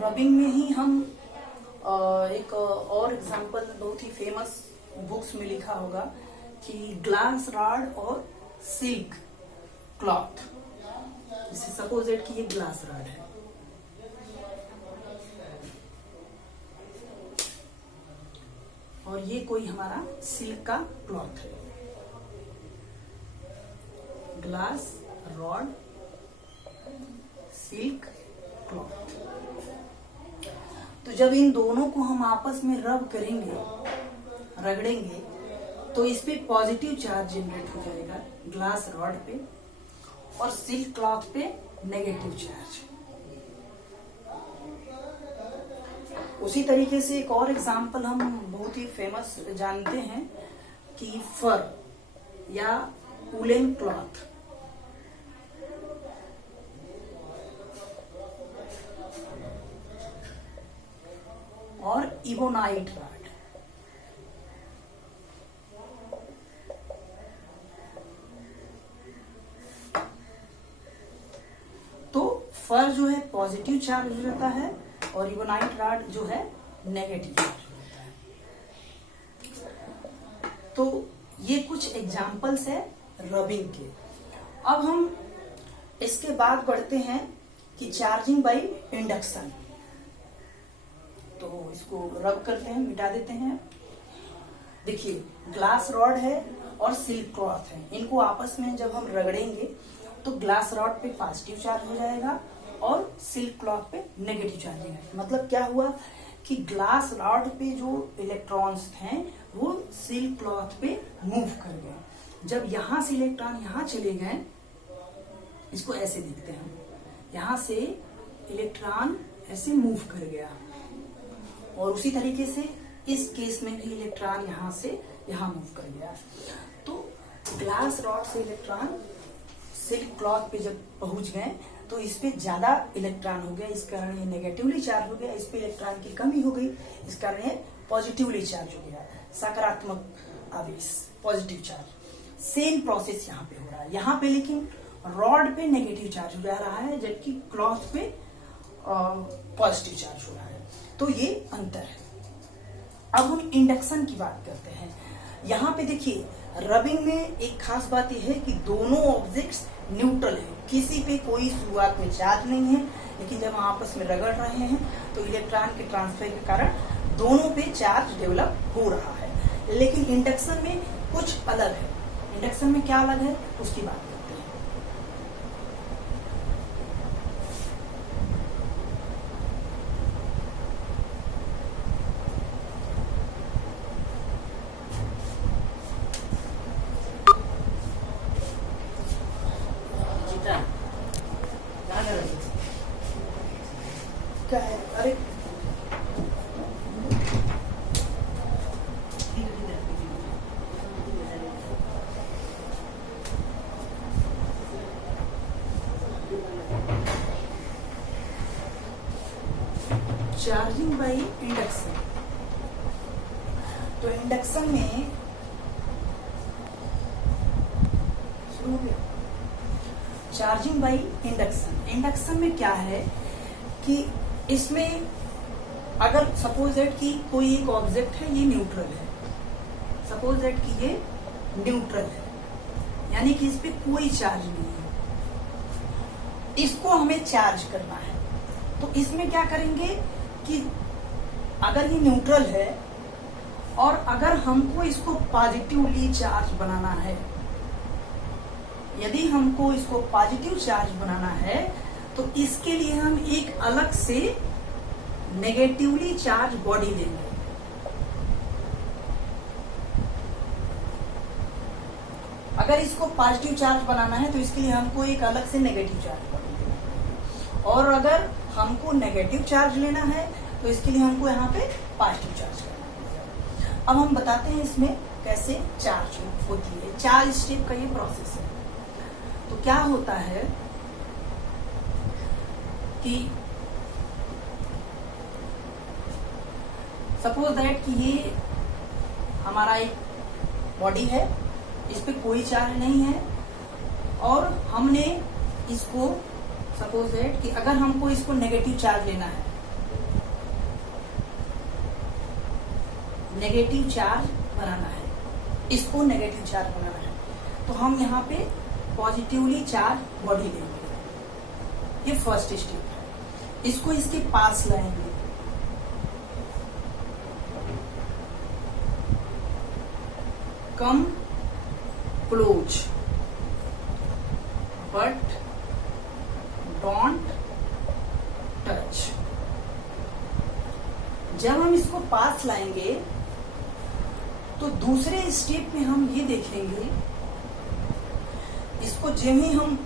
Rubbing में ही हम एक और एग्जांपल बहुत ही फेमस बुक्स में लिखा होगा कि ग्लास रॉड और सिल्क क्लॉथ। जैसे सपोज इट कि ये ग्लास रॉड है, और ये कोई हमारा सिल्क का क्लॉथ है। Glass rod silk cloth. तो जब इन दोनों को हम आपस में रब करेंगे, रगड़ेंगे, तो इस पे पॉजिटिव चार्ज जनरेट हो जाएगा ग्लास रॉड पे, और सिल्क क्लॉथ पे नेगेटिव चार्ज। उसी तरीके से एक और एग्जांपल हम बहुत ही फेमस जानते हैं कि फर या वूलन क्लॉथ। और इबोनाइट रॉड। तो फर जो है पॉजिटिव चार्ज हो जाता है और इबोनाइट रॉड जो है नेगेटिव चार्ज होता है। तो ये कुछ एग्जांपल्स है रबिंग के। अब हम इसके बाद बढ़ते हैं कि चार्जिंग बाय इंडक्शन। तो इसको रब करते हैं, मिटा देते हैं। देखिए ग्लास रॉड है और सिल्क क्लॉथ है, इनको आपस में जब हम रगड़ेंगे तो ग्लास रॉड पे पॉजिटिव चार्ज हो जाएगा और सिल्क क्लॉथ पे नेगेटिव चार्ज आएगा। मतलब क्या हुआ कि ग्लास रॉड पे जो इलेक्ट्रॉन्स हैं वो सिल्क क्लॉथ पे मूव कर गए। जब यहां से इलेक्ट्रॉन यहां चले गए, इसको ऐसे देखते हैं, यहां से इलेक्ट्रॉन ऐसे मूव कर गया, और उसी तरीके से इस केस में भी इलेक्ट्रॉन यहां से यहां मूव कर गया। तो ग्लास रॉड से इलेक्ट्रॉन सिल्क क्लॉथ पे जब पहुंच गए तो इस पे ज्यादा इलेक्ट्रॉन हो गया, इस कारण ये नेगेटिवली चार्ज हो गया। इस पे इलेक्ट्रॉन की कमी हो गई, इस कारण ये पॉजिटिवली चार्ज हो गया, सकारात्मक आवेश, पॉजिटिव चार्ज। सेम प्रोसेस यहाँ पे हो रहा है। यहाँ पे लेकिन रॉड पे नेगेटिव चार्ज हो जा रहा है, जबकि क्लॉथ पे पॉजिटिव चार्ज हो रहा है। तो ये अंतर है। अब हम इंडक्शन की बात करते हैं। यहाँ पे देखिए रबिंग में एक खास बात यह है कि दोनों ऑब्जेक्ट्स न्यूट्रल है, किसी पे कोई शुरुआत में चार्ज नहीं है, लेकिन जब हम आपस में रगड़ रहे हैं तो इलेक्ट्रॉन के ट्रांसफर के कारण दोनों पे चार्ज डेवलप हो रहा है। लेकिन इंडक्शन में कुछ अलग है। इंडक्शन में क्या अलग है उसकी बात करते हैं। क्या है? अरे चार्जिंग बाय इंडक्शन। तो इंडक्शन में शुरू हो गया चार्जिंग बाय इंडक्शन। इंडक्शन में क्या है कि इसमें अगर सपोज दैट कि कोई एक ऑब्जेक्ट है, ये न्यूट्रल है, सपोज दैट कि ये न्यूट्रल है, यानी कि इस पे कोई चार्ज नहीं है, इसको हमें चार्ज करना है। तो इसमें क्या करेंगे कि अगर ये न्यूट्रल है और अगर हमको इसको पॉजिटिवली चार्ज बनाना है, यदि हमको इसको पॉजिटिव चार्ज बनाना है तो इसके लिए हम एक अलग से नेगेटिवली चार्ज बॉडी लेंगे। अगर इसको पॉजिटिव चार्ज बनाना है तो इसके लिए हमको एक अलग से नेगेटिव चार्ज बॉडी लेना है, और अगर हमको नेगेटिव चार्ज लेना है तो इसके लिए हमको यहाँ पे पॉजिटिव चार्ज करना है। अब हम बताते हैं इसमें कैसे चार्ज होती है। 4 स्टेप का ये प्रोसेस है। तो क्या होता है कि सपोज दैट कि ये हमारा एक बॉडी है, इस पे कोई चार्ज नहीं है, और हमने इसको सपोज दैट कि अगर हमको इसको नेगेटिव चार्ज लेना है नेगेटिव चार्ज बनाना है, इसको नेगेटिव चार्ज बनाना है, तो हम यहाँ पे पॉजिटिवली चार्ज बॉडी लेंगे। ये फर्स्ट स्टेप है। इसको इसके पास लाएंगे, come close but don't touch. जब हम इसको पास लाएंगे तो दूसरे स्टेप में हम ये देखेंगे, इसको जब ही हम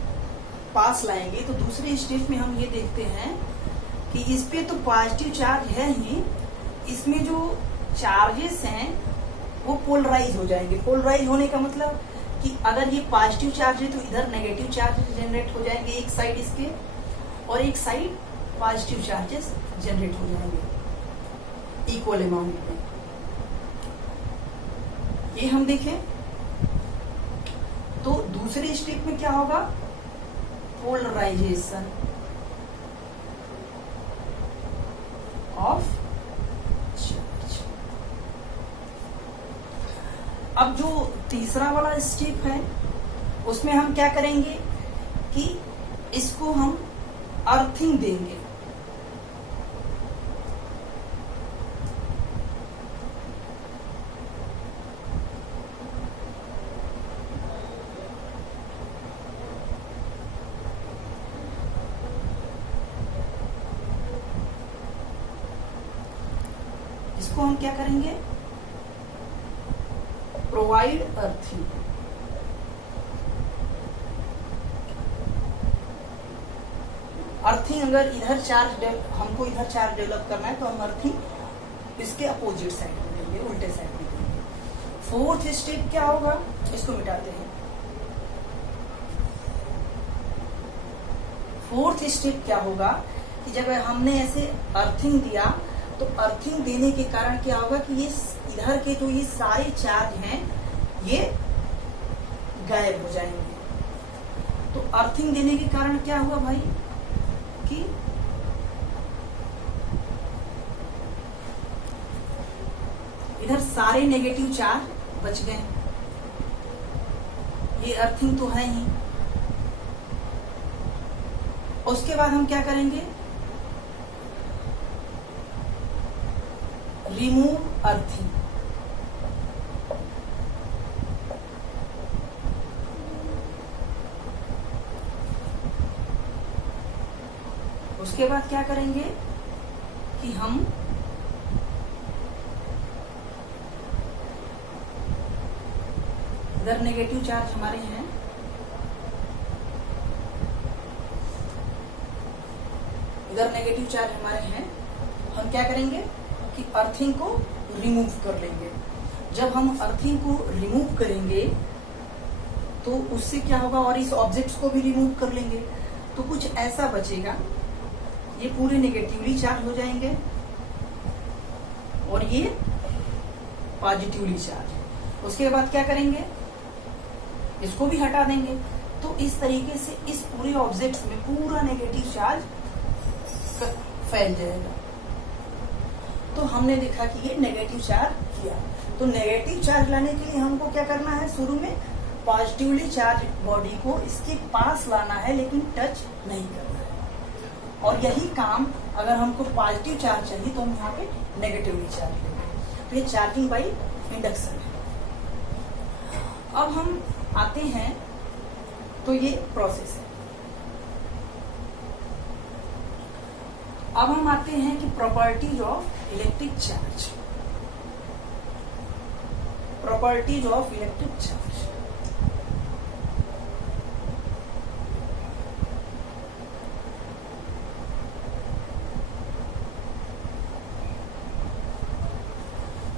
पास लाएंगे तो दूसरे स्टेप में हम ये देखते हैं कि इस पे तो पॉजिटिव चार्ज है ही, इसमें जो चार्जेस हैं वो पोलराइज हो जाएंगे। पोलराइज होने का मतलब कि अगर ये पॉजिटिव चार्ज है तो इधर नेगेटिव चार्जेस जनरेट हो जाएंगे एक साइड इसके, और एक साइड पॉजिटिव चार्जेस जनरेट हो जाएंगे इक्वल अमाउंट में। ये हम देखें तो दूसरे स्टेप में क्या होगा, पोलराइजेशन ऑफ चार्ज। अब जो तीसरा वाला स्टेप है उसमें हम क्या करेंगे कि इसको हम अर्थिंग देंगे। इसको हम क्या करेंगे, प्रोवाइड अर्थिंग। अर्थिंग अगर इधर चार्ज हमको इधर चार्ज डेवलप करना है तो हम अर्थिंग इसके अपोजिट साइड में देंगे, उल्टे साइड में देंगे। फोर्थ स्टेप क्या होगा, इसको मिटाते हैं। फोर्थ स्टेप क्या होगा कि जब हमने ऐसे अर्थिंग दिया तो अर्थिंग देने के कारण क्या होगा कि ये इधर के जो ये सारे चार्ज हैं ये गायब हो जाएंगे। तो अर्थिंग देने के कारण क्या हुआ भाई कि इधर सारे नेगेटिव चार्ज बच गए। ये अर्थिंग तो है ही। उसके बाद हम क्या करेंगे, रिमूव अर्थिंग। उसके बाद क्या करेंगे कि हम इधर नेगेटिव चार्ज हमारे हैं, इधर नेगेटिव चार्ज हमारे हैं, हम क्या करेंगे कि अर्थिंग को रिमूव कर लेंगे। जब हम अर्थिंग को रिमूव करेंगे तो उससे क्या होगा, और इस ऑब्जेक्ट्स को भी रिमूव कर लेंगे तो कुछ ऐसा बचेगा, ये पूरे नेगेटिवली चार्ज हो जाएंगे और ये पॉजिटिवली चार्ज। उसके बाद क्या करेंगे, इसको भी हटा देंगे। तो इस तरीके से इस पूरे ऑब्जेक्ट्स में पूरा नेगेटिव चार्ज फैल जाएगा। तो हमने देखा कि ये नेगेटिव चार्ज किया। तो नेगेटिव चार्ज लाने के लिए हमको क्या करना है, शुरू में पॉजिटिवली चार्ज बॉडी को इसके पास लाना है लेकिन टच नहीं करना है। और यही काम अगर हमको पॉजिटिव चार्ज चाहिए तो हम यहाँ पे नेगेटिवली चार्ज लेंगे। तो ये चार्जिंग बाई इंडक्शन है। अब हम आते हैं, तो ये प्रोसेस है। अब हम आते हैं कि properties of electric charge. Properties of electric charge.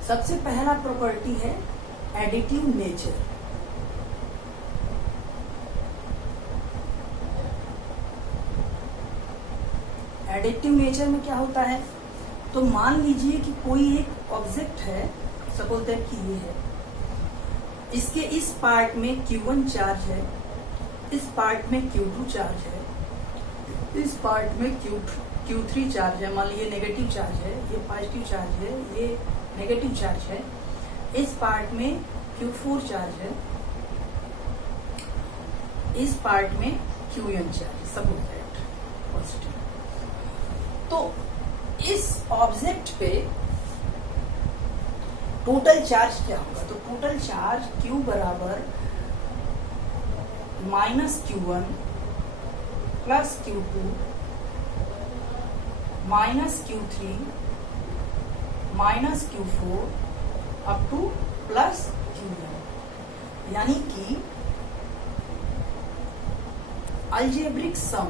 सबसे पहला प्रॉपर्टी है एडिटिव नेचर। एडिटिव नेचर में क्या होता है, तो मान लीजिए कि कोई एक ऑब्जेक्ट है, सपोज दैट कि ये है, इसके इस पार्ट में Q1 चार्ज है, इस पार्ट में Q2 चार्ज है, इस पार्ट में Q3 Q3 चार्ज है, मान लीजिए नेगेटिव चार्ज है, ये पॉजिटिव चार्ज है, ये नेगेटिव चार्ज है, इस पार्ट में Q4 चार्ज है, इस पार्ट में Qn चार्ज, सब पॉजिटिव। तो इस ऑब्जेक्ट पे टोटल चार्ज क्या होगा? तो टोटल चार्ज Q बराबर -Q1 plus Q2 minus Q3 minus Q4 up to plus Qn, यानी कि algebraic sum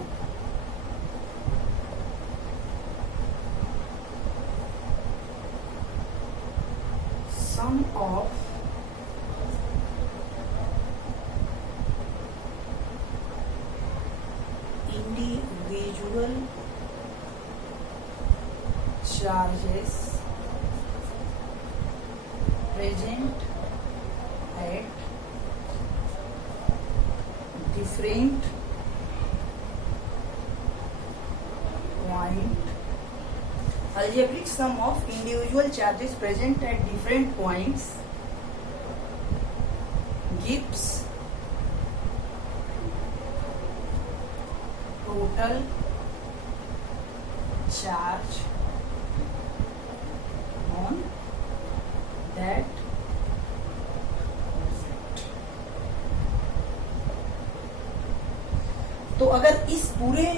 of individual charges present at different point. Algebraic sum of individual charges present at different points gives total charge on that object. तो अगर इस पूरे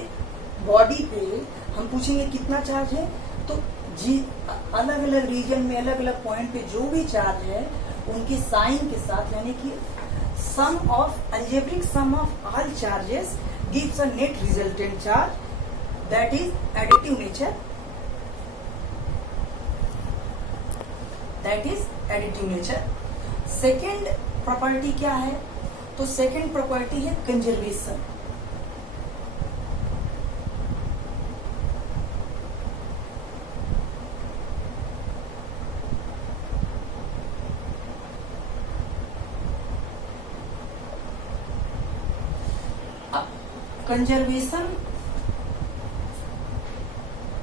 body पे हम पूछेंगे कितना चार्ज है, तो जी अलग अलग रीजन में अलग अलग पॉइंट पे जो भी चार्ज है उनके साइन के साथ, यानी कि sum of algebraic sum of all charges gives a net resultant charge that is additive nature, that is additive nature. Second property क्या है? तो सेकेंड प्रॉपर्टी है कंजर्वेशन। कंजर्वेशन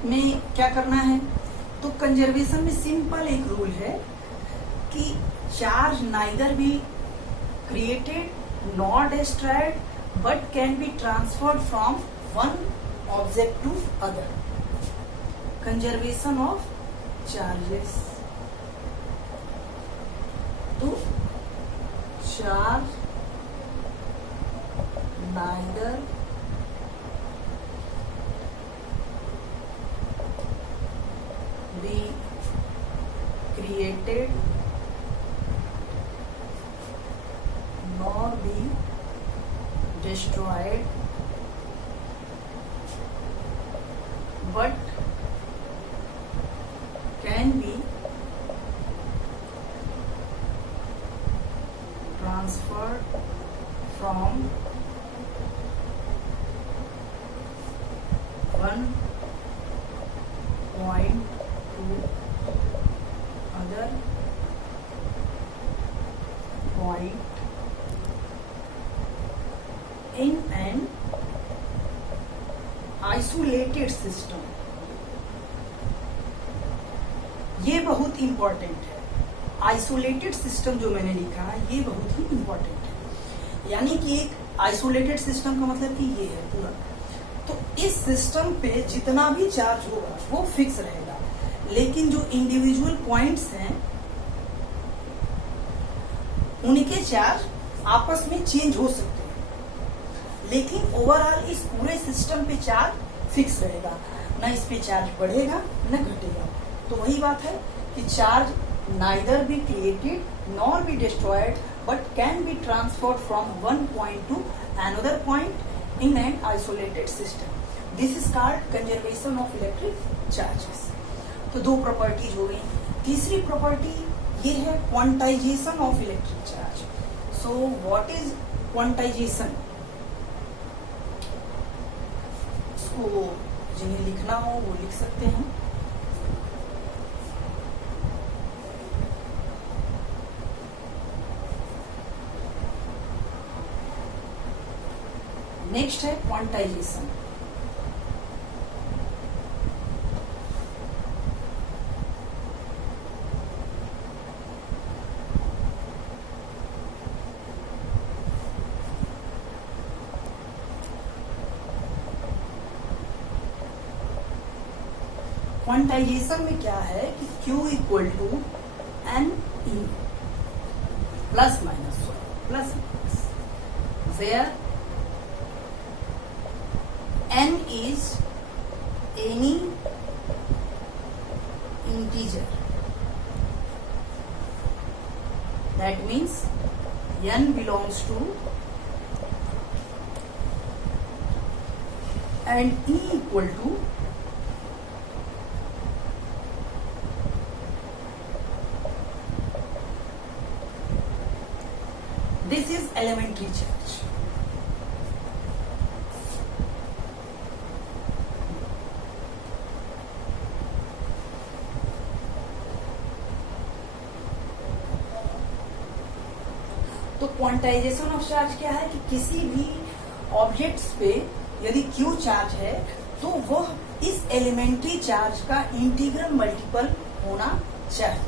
में क्या करना है? तो कंजर्वेशन में सिंपल एक रूल है कि charge neither be created not destroyed but can be transferred from one object to other. Conservation of charges, तो charge neither be created nor be destroyed but can be transferred from one point to other point in an isolated system। ये बहुत important है। Isolated system जो मैंने लिखा है ये बहुत ही इंपॉर्टेंट है, यानी कि एक आइसोलेटेड सिस्टम का मतलब कि ये है पूरा। तो इस सिस्टम पे जितना भी चार्ज होगा वो फिक्स रहेगा, लेकिन जो इंडिविजुअल पॉइंट्स हैं उनके चार्ज आपस में चेंज हो सकते हैं, लेकिन ओवरऑल इस पूरे सिस्टम पे चार्ज फिक्स रहेगा, ना इस पे चार्ज बढ़ेगा न घटेगा। तो वही बात है कि charge neither be created nor be destroyed but can be transferred from one point two another point in an isolated system. This is called conservation of electric charges. तो दो प्रॉपर्टीज हो गई। तीसरी प्रॉपर्टी ये है quantization of electric charge. So what is quantization? इसको जिन्हें लिखना हो वो लिख सकते हैं। नेक्स्ट है क्वांटाइजेशन। क्वांटाइजेशन में क्या है कि Q equal to n e plus minus where n is any integer, that means n belongs to, and e equal to this is elementary charge. तो क्वांटाइजेशन ऑफ चार्ज क्या है कि किसी भी ऑब्जेक्ट्स पे यदि Q चार्ज है तो वह इस एलिमेंट्री चार्ज का इंटीग्रल मल्टीपल होना चाहिए।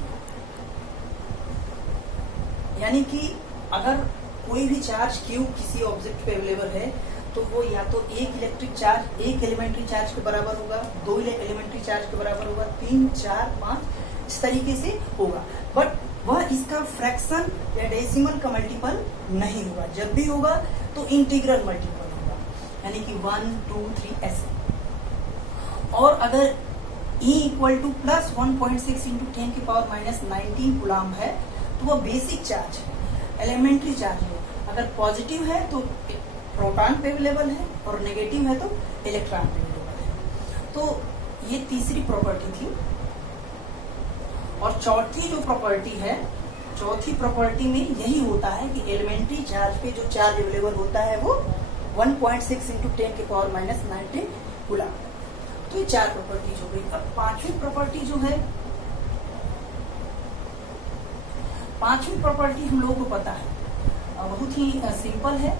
यानी कि अगर कोई भी चार्ज Q किसी ऑब्जेक्ट पे अवेलेबल है तो वो या तो एक इलेक्ट्रिक चार्ज एक एलिमेंट्री चार्ज के बराबर होगा, दो एलिमेंट्री चार्ज के बराबर होगा, 3, 4, 5 इस तरीके से होगा, बट वह इसका फ्रैक्शन या डेसिमल का मल्टीपल नहीं होगा। जब भी होगा तो इंटीग्रल मल्टीपल होगा, यानी कि 1, 2, 3 ऐसे। और अगर E equal two plus 1.6 into 10 की पावर माइनस 19 कूलम है तो वह बेसिक चार्ज है, एलिमेंट्री चार्ज है। अगर पॉजिटिव है तो प्रोटॉन पे अवेलेबल है और नेगेटिव है तो इलेक्ट्रॉन पे अवेलेबल है। तो ये तीसरी प्रॉपर्टी थी। और चौथी जो प्रॉपर्टी है, चौथी प्रॉपर्टी में यही होता है कि एलिमेंट्री चार्ज पे जो चार्ज अवेलेबल होता है वो 1.6 इंटू 10 की पावर माइनस 19 कूलम। तो ये 4 प्रॉपर्टीज हो गई। अब पांचवी प्रॉपर्टी जो है, पांचवी प्रॉपर्टी हम लोगों को पता है, बहुत ही सिंपल है।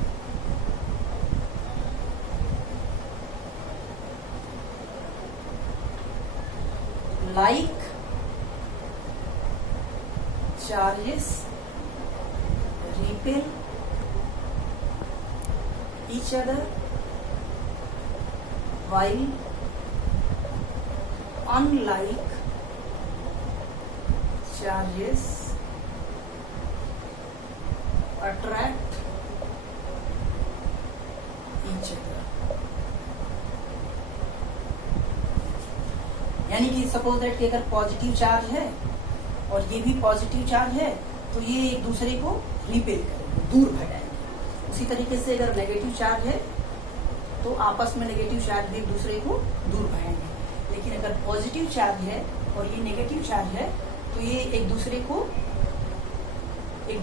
Like charges repel each other while unlike charges attract each other। यानी कि सपोज दैट कि अगर पॉजिटिव चार्ज है और ये भी पॉजिटिव चार्ज है तो ये एक दूसरे को रिपेल करेंगे, दूर भगाएंगे। उसी तरीके से अगर नेगेटिव चार्ज है तो आपस में नेगेटिव चार्ज भी एक दूसरे को दूर भगाएंगे। लेकिन अगर पॉजिटिव चार्ज है और ये नेगेटिव चार्ज है तो ये एक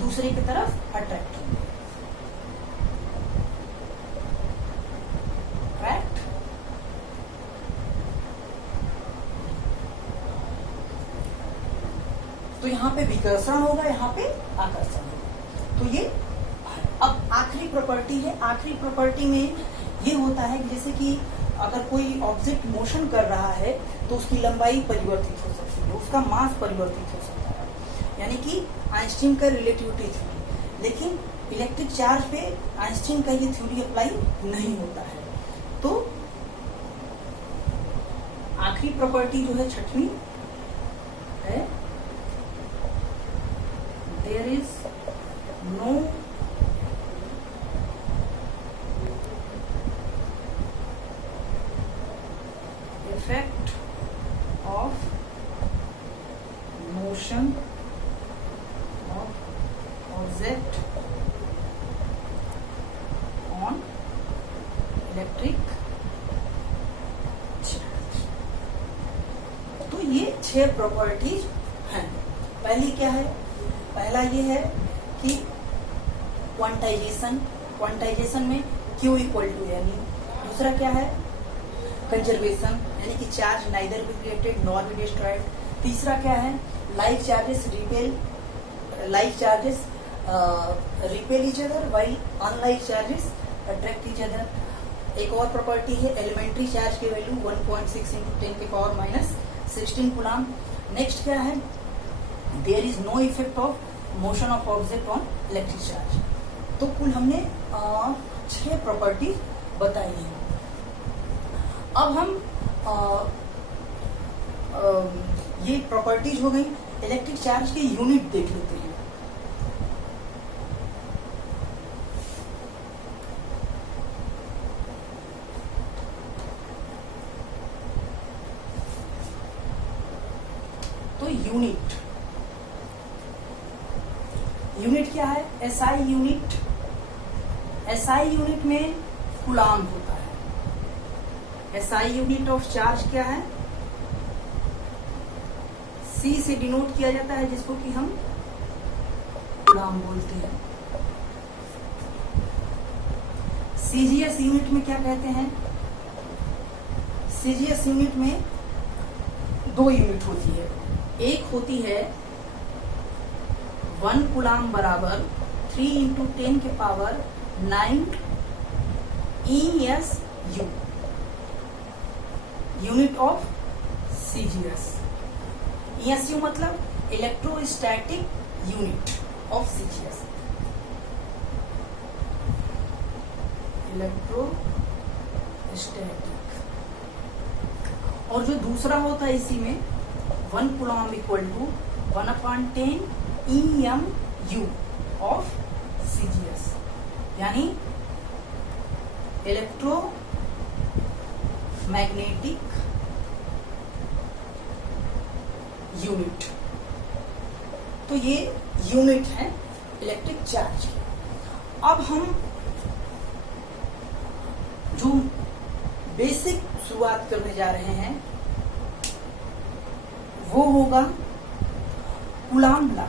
दूसरे की तरफ अट्रैक्ट होंगे। तो यहाँ पे विकर्षण होगा, यहाँ पे आकर्षण होगा। तो ये अब आखिरी प्रॉपर्टी है। आखिरी प्रॉपर्टी में ये होता है कि जैसे कि अगर कोई ऑब्जेक्ट मोशन कर रहा है तो उसकी लंबाई परिवर्तित हो सकती है, उसका मास परिवर्तित हो सकता है, यानी कि आइंस्टीन का रिलेटिविटी थ्योरी। लेकिन इलेक्ट्रिक चार्ज पे आइंस्टीन का ये थ्योरी अप्लाई नहीं होता है। तो आखिरी प्रॉपर्टी जो है छठवीं है, there is no effect of motion of object on electric charge। तो ये 6 प्रॉपर्टीज हैं। पहली क्या है? पहला ये है कि क्वांटाइजेशन में Q इक्वल टू यानी। दूसरा क्या है? कंजर्वेशन, यानी कि charge neither be created nor be destroyed. तीसरा क्या है? Like charges repel each other while unlike charges attract each other. एक और प्रॉपर्टी है एलिमेंट्री चार्ज की वैल्यू 1.6 इंटू 10 की पावर माइनस 16 कूलम। नेक्स्ट क्या है? There is no effect of motion of object on electric charge. तो कुल हमने 6 प्रॉपर्टी बताई है। अब हम ये प्रॉपर्टीज हो गई। इलेक्ट्रिक चार्ज के यूनिट देख लेते हैं। तो यूनिट क्या है? SI unit. एसआई यूनिट में कूलाम्ब होता है। एसआई यूनिट ऑफ चार्ज क्या है? सी से डिनोट किया जाता है, जिसको कि हम कूलाम्ब बोलते हैं। सीजीएस यूनिट में क्या कहते हैं? सीजीएस यूनिट में 2 यूनिट होती है। एक होती है 1 कूलाम्ब बराबर 3 × 10 के power 9 ESU, unit of CGS. ESU मतलब electrostatic unit of CGS. Electrostatic. और जो दूसरा होता है इसी में 1 coulomb equal to 1/10 EMU of CGS, यानी इलेक्ट्रोमैग्नेटिक यूनिट। तो ये यूनिट है इलेक्ट्रिक चार्ज की। अब हम जो बेसिक शुरुआत करने जा रहे हैं वो होगा कूलाम्ब लॉ।